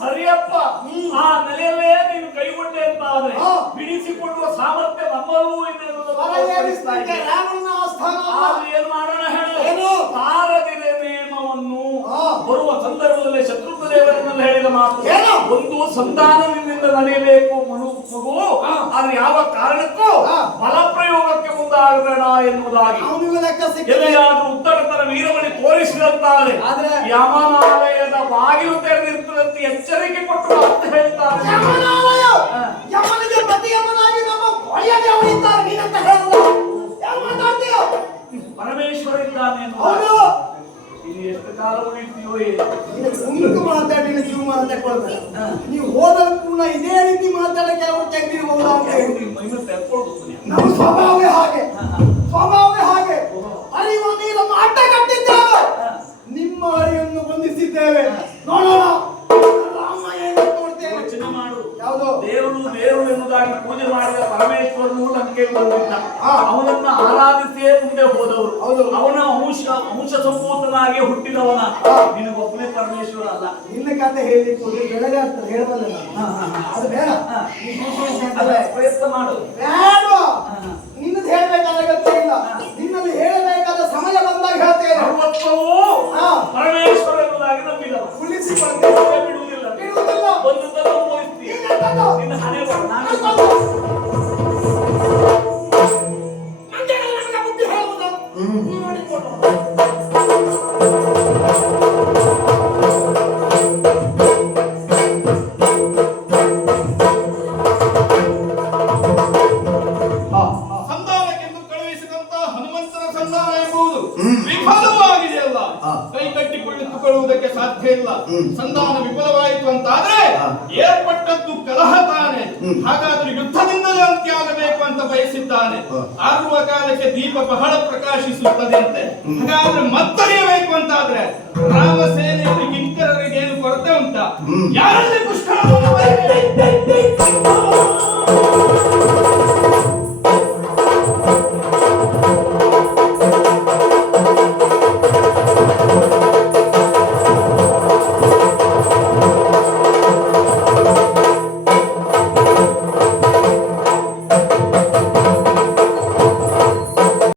ಸರಿಯಪ್ಪ. ಆ ನೆಲೆಯಲ್ಲೇ ನೀನು ಕೈಗೊಂಡೆ ಅಂತ ಆದ್ರೆ ಬಿಡಿಸಿಕೊಳ್ಳುವ ಸಾಮರ್ಥ್ಯ ನಮ್ಮಲ್ಲೂ ಇದೆ ಏನ್ ಮಾಡೋಣ ಹೇಳು. ತಾರದಿರೆ ನೇಮವನ್ನು ಬರುವ ಸಂದರ್ಭದಲ್ಲಿ ಶತ್ರುಘ್ನ ದೇವರನ್ನೆಲ್ಲ ಹೇಳಿದ ಮಾತು ಒಂದು ಸಂಧಾನದಿಂದ ನಡೆಯಬೇಕು ಮಗು. ಅದು ಯಾವ ಕಾರಣಕ್ಕೂ ಬಲ ಪ್ರಯೋಗಕ್ಕೆ ಮುಂದಾಗಬೇಡ ಎನ್ನುವುದಾಗಿ ಎಲ್ಲಿಯಾದ್ರೂ ಉತ್ತರತರ ವೀರಮಣಿ ತೋರಿಸಿದಂತಾದ್ರೆ ಯಮನಾಲಯದ ಬಾಗಿಲು ತೆರೆದಿರ್ತದಂತೆ ಎಚ್ಚರಿಕೆ ಕೊಟ್ಟು ಅಂತ ಹೇಳ್ತಾರೆ. ಪರಮೇಶ್ವರ ಇದ್ದಾನೆ. ಇಲ್ಲಿ ಎಷ್ಟು ಕಾಲ ಉಳಿತೀಯೋ ಮಾತಾಡಿ ಜೀವ ಮಾತಾಡ್ಕೊಳ್ತಾರೆ. ನೀವು ಹೋದಲ್ ಕೂಡ ಇದೇ ರೀತಿ ಮಾತಾಡಕ್ಕೆ ಅವರು ತೆಗೆದಿರಬಹುದು. ನಮ್ಮ ಸ್ವಭಾವವೇ ಹಾಗೆ, ಸ್ವಭಾವವೇ ಹಾಗೆ. ಅರಿವು ನೀರನ್ನು ಅಡ್ಡ ಕಟ್ಟಿದ್ದೇವೆ, ನಿಮ್ಮ ಅರಿವನ್ನು ಬಂಧಿಸಿದ್ದೇವೆ. ನೋಡೋಣ ಯೋಚನೆ ಮಾಡು. ಯಾವುದು ದೇವರು ದೇವರು ಎನ್ನುವುದಾಗಿ ಪೂಜೆ ಮಾಡಿದ ಪರಮೇಶ್ವರನು ಲಂಕೆಗೆ ಬಂದಿದ್ದ. ಅವನನ್ನ ಆರಾಧಿಸೇ ಮುಂದೆ ಹೋದವರು. ಅವನ ಅಂಶ ಸಂಪೂರ್ಣನಾಗಿ ಹುಟ್ಟಿದವನ. ನಿನಗೊಬ್ಬನೇ ಪರಮೇಶ್ವರ ಅಲ್ಲ. ನಿನ್ನ ಕತೆ ಹೇಳಿಕೊಂಡು ಬೆಳಗ್ಗೆ ಆಗ್ತದೆ ಹೇಳಬಲ್ಲ. ಅದು ಬೇಡ, ಪ್ರಯತ್ನ ಮಾಡು. ಬೇಡ, ನಿನ್ನದು ಹೇಳಬೇಕಾದ ಅಗತ್ಯ ಇಲ್ಲ. ನಿನ್ನದು ಹೇಳಬೇಕಾದ ಸಮಯ ಬಂದಾಗ ಹೇಳ್ತೇನೆ. ಪರಮೇಶ್ವರ ಎನ್ನುವುದಾಗಿ ನಂಬಿದವ. ಉಳಿಸಿಕೊಳ್ತೇವೆ, ಬಿಡುವುದಿಲ್ಲ. ಬಿಡುವುದಿಲ್ಲ. ಬಂದುದನ್ನು ಅನುಭವಿಸ್ತೀಯ. ನಿನ್ನ ಹಣೆ ಬರ. ಬುದ್ಧಿ ಹೇಳುವುದು ನೋಡಿಕೊಂಡು ಸಂಧಾನಕ್ಕೆಂದು ಕಳುಹಿಸಿದಂತ ಹನುಮಂತನ ಸಂಧಾನ ಎಂಬುದು ವಿಫಲವಾಗಿದೆಯಲ್ಲ. ಕೈ ಕಟ್ಟಿ ಕುಳಿತುಕೊಳ್ಳುವುದಕ್ಕೆ ಸಾಧ್ಯ ಇಲ್ಲ. ಸಂಧಾನ ವಿಫಲವಾಯಿತು ಅಂತಾದ್ರೆ ಏರ್ಪಟ್ಟದ್ದು ಕಲಹ ತಾನೆ. ಹಾಗಾದ್ರೆ ಯುದ್ಧದಿಂದಲೇ ಅಂತ್ಯ ಆಗಬೇಕು ಅಂತ ಬಯಸಿದ್ದಾನೆ. ಆಗುವ ಕಾಲಕ್ಕೆ ದೀಪ ಬಹಳ ಪ್ರಕಾಶಿಸುತ್ತದೆಯಂತೆ. ಹಾಗಾದ್ರೆ ಮತ್ತರಿಯಬೇಕು ಅಂತಾದ್ರೆ ರಾಮ ಸೇನೆಯಲ್ಲಿ ಕಿಂಕರರಿಗೆ ಏನು ಕೊರತೆ ಉಂಟಾ? ಯಾರಲ್ಲಿ ಪುಷ್ಕರ